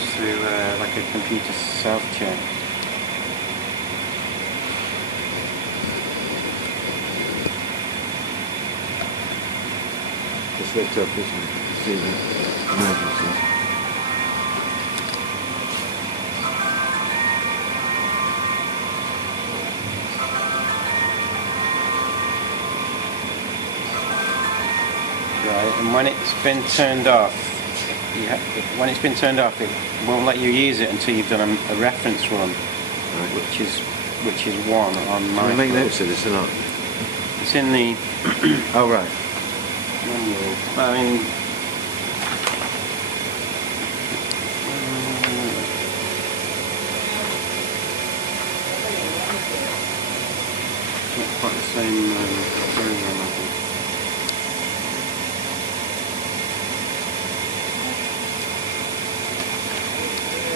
goes through like a computer self-check. Just looked up, isn't it? To see the emergencies. Right, and when it's been turned off, when it's been turned off, it won't let you use it until you've done a reference run, Right. which is 1 on my. Can we make notes of this or not? It's in the Oh, right. manual. I mean, it's not quite the same program, I think.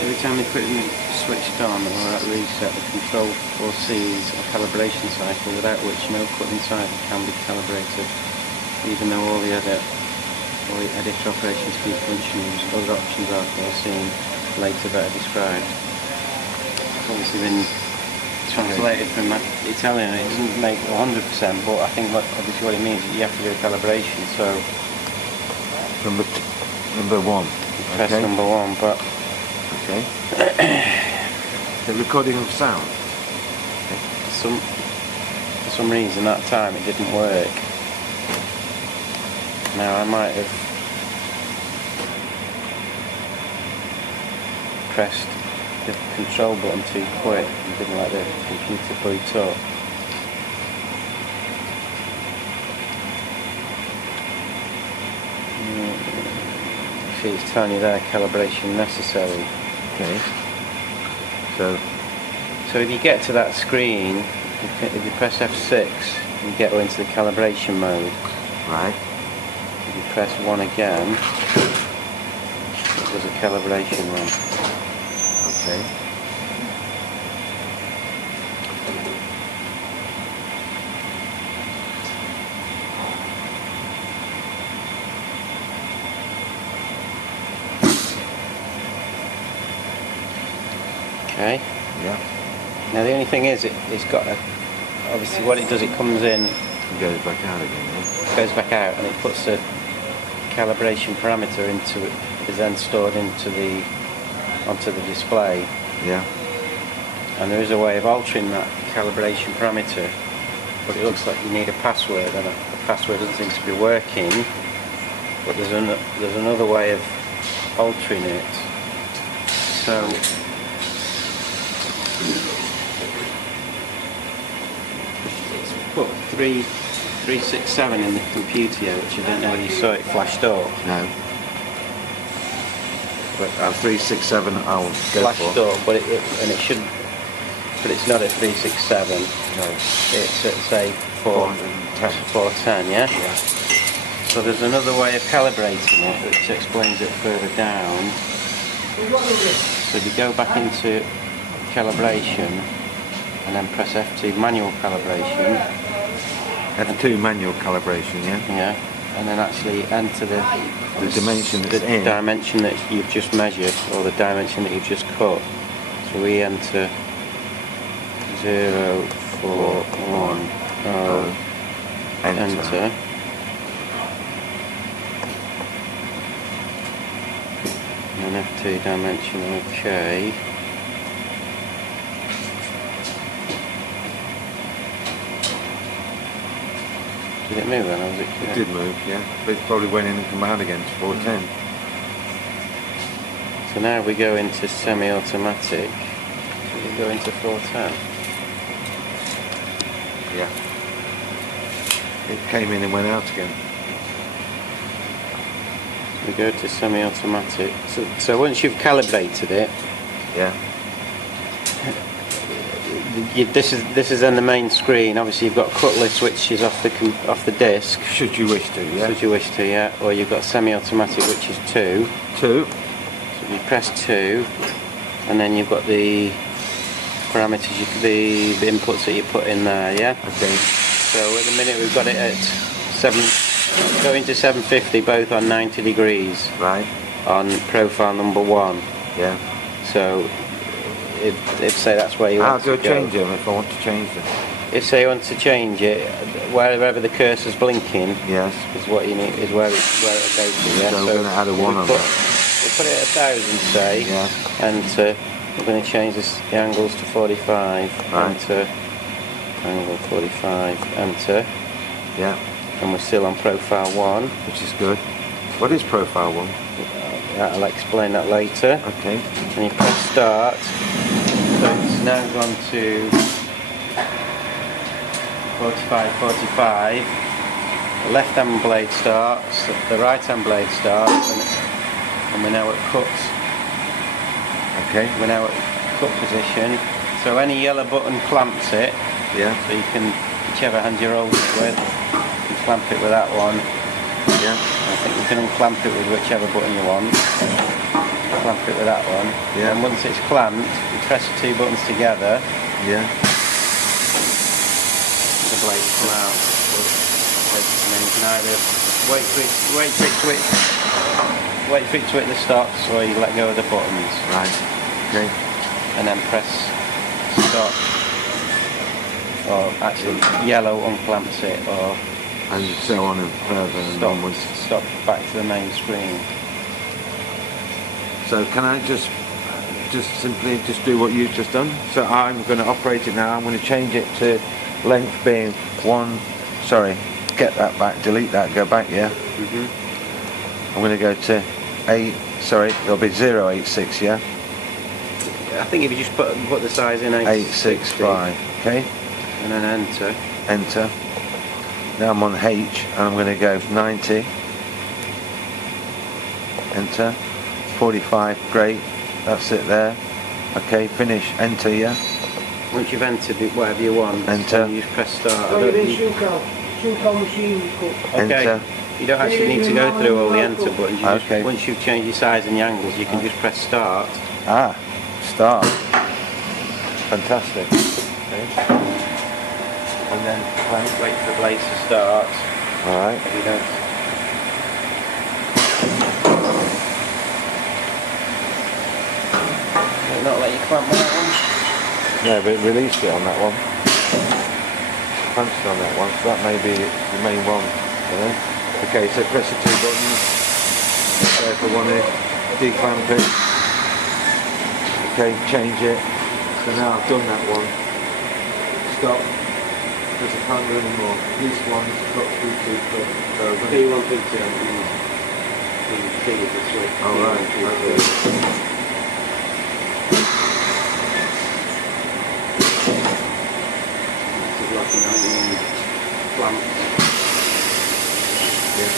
Every time you put it switched on or at reset, the control foresees a calibration cycle without which no cutting cycle can be calibrated, even though all the editor operations keep functioning. Other options are foreseen, later better described. It's obviously been translated from Italian. It doesn't make 100%, but I think obviously what it means is you have to do a calibration. So Number 1. press number 1, but. Okay. The recording of sound. For some reason that time it didn't work. Now I might have pressed the control button too quick and didn't let the computer boot up. See, it's telling you there calibration necessary. Okay. So if you get to that screen, if you press F6, you get into the calibration mode. right. If you press 1 again, there's a calibration run. Okay. Okay. Yeah. Now the only thing is, it's got a. Obviously, what it does, it comes in, It goes back out again. Yeah? goes back out, and it puts a calibration parameter into it. Is then stored onto the display. Yeah. And there is a way of altering that calibration parameter, but it looks like you need a password, and the password doesn't seem to be working. But there's another way of altering it. So it's put 367 in the computer here, which I don't know whether you saw it flashed up. No. But 367 I'll go Flashed for. up, but it should. But it's not at 367. No. It's at say 410. 410, yeah? Yeah. So there's another way of calibrating it which explains it further down. So if you go back into calibration and then press F2 manual calibration. F2 manual calibration, yeah? Yeah. And then actually enter the dimension the that's in. dimension that you've just measured, or the dimension that you've just cut. So we enter 0, 4, 1, 0, enter. And then F2 dimension, OK. Did it move then, or was it? It did move, yeah. But it probably went in and come out again to 410. So now we go into semi-automatic. So we go into 410. Yeah. It came in and went out again. We go to semi-automatic. So once you've calibrated it, Yeah. this is on the main screen. Obviously, you've got cut list switches off the disc. Should you wish to, yeah. Should you wish to, yeah. Or you've got semi-automatic, which is 2. 2. So you press 2, and then you've got the parameters, the inputs that you put in there, yeah. Okay. So at the minute we've got it at 7, going to 750, both on 90 degrees Right. on profile number 1. Yeah. So if say that's where you How want do I to go. change them if I want to change them? If say you want to change it, wherever the cursor's blinking Yes. is what you need, is where it'll go to. Yeah. So we're going to add a 1 on that. We'll put it at 1000, say, Yeah. enter. We're going to change the angles to 45. Right. Enter. Angle 45. Enter. Yeah. And we're still on profile 1. Which is good. What is profile 1? I'll explain that later. Okay. And you press start. So it's now gone to 45, 45. The left hand blade starts, the right hand blade starts, and we're now at cut. Okay. We're now at cut position. So any yellow button clamps it. Yeah. So you can, whichever hand you're holding it with, you can clamp it with that one. Yeah. I think you can unclamp it with whichever button you want. Clamp it with that one. Yeah. And once it's clamped, you press the 2 buttons together. Yeah. The blade come out. And then you can either wait for it to hit the stops, or you let go of the buttons. Right. Okay. And then press stop. Or actually, yellow unclamps it, or And so on and further and stop, onwards. stop back to the main screen. So can I just simply do what you've just done? So I'm going to operate it now. I'm going to change it to length being 1. Sorry, get that back. Delete that. Go back. Yeah. I'm going to go to 8. Sorry, it'll be 086. Yeah. I think if you just put the size in 865. Okay. and then enter. Enter. Now I'm on H and I'm going to go 90. Enter. 45. Great. That's it there. Okay. Finish. Enter. Yeah. Once you've entered it, whatever you want, Enter. you just press start. So you're in Shuko machine. Okay. Enter. You don't actually need to go through all the enter buttons. You Okay. just, once you've changed your size and the angles, you can just press start. Ah. Start. Fantastic. Okay. And then play. Wait for the blades to start. Alright. If you don't. Will it not let you clamp on that one? No, but it released it on that one. Punched it on that one, so that may be the main one. You know? Okay, so press the 2 buttons. So if I want to declamp it. Okay, change it. So now I've done that one. Stop. Because I can't do any more. This one's got 2 cut. So P1, P2, and P is the switch. oh right, okay. This is like an onion clamp. Yeah.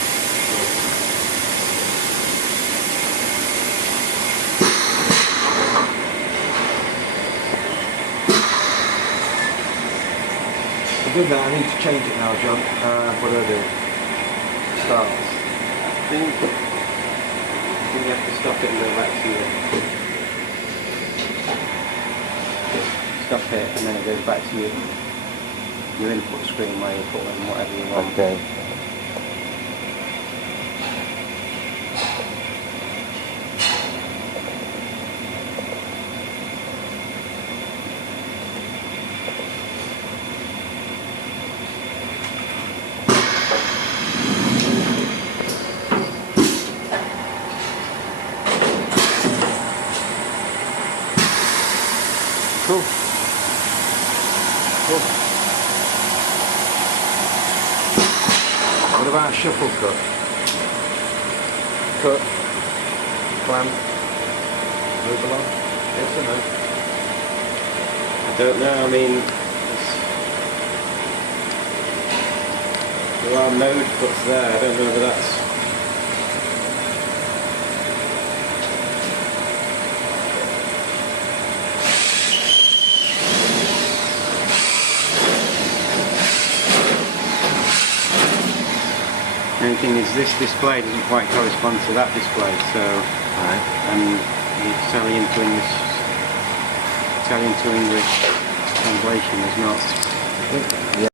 I've done that, I need to change it now, John. What do I do? Start. I think you have to stop it and go back to your... Stop it and then it goes back to your input screen where you put in whatever you want. Okay. Cool. Cool. What about shuffle cut? Cut. Clamp. Move along. Yes or no? I don't know, I mean, there are mode cuts there, I don't know whether that's... The only thing is this display doesn't quite correspond to that display, so Right. the Italian to English translation is not. Yeah.